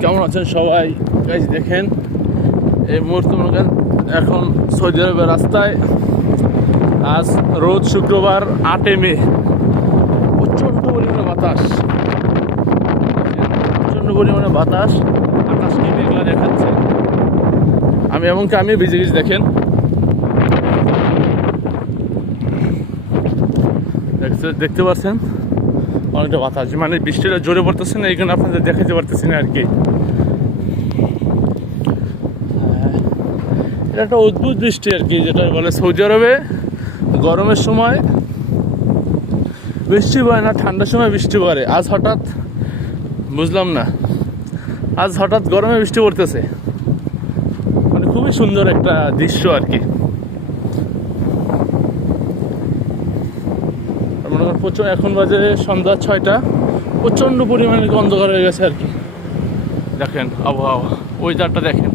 কেমন আছেন সবাই? গাইজ দেখেন, এই মুহূর্তে মনে করেন এখন সৌদি আরবের রাস্তায়। আজ রোজ শুক্রবার 8 মে। প্রচণ্ড পরিমাণে বাতাস, প্রচণ্ড পরিমাণে বাতাস। আকাশকে মেঘলা দেখাচ্ছে। আমি ভিজে গেছি। দেখেন, দেখতে পাচ্ছেন অনেকটা বাতাস, মানে বৃষ্টিটা জোরে পড়তেছে না, এইখানে আপনাদের দেখাতে পারতেছি না আর কি। এটা একটা অদ্ভুত বৃষ্টি আর কি, যেটা বলে সৌদি আরবে গরমের সময় বৃষ্টি পড়ে না, ঠান্ডার সময় বৃষ্টি পড়ে। আজ হঠাৎ বুঝলাম না, আজ হঠাৎ গরমে বৃষ্টি পড়তেছে। মানে খুবই সুন্দর একটা দৃশ্য আর কি। মনে করেন প্রচুর, এখন বাজে সন্ধ্যা 6টা, প্রচণ্ড পরিমাণে অন্ধকার হয়ে গেছে আর কি। দেখেন আবহাওয়া, ওয়েদারটা দেখেন।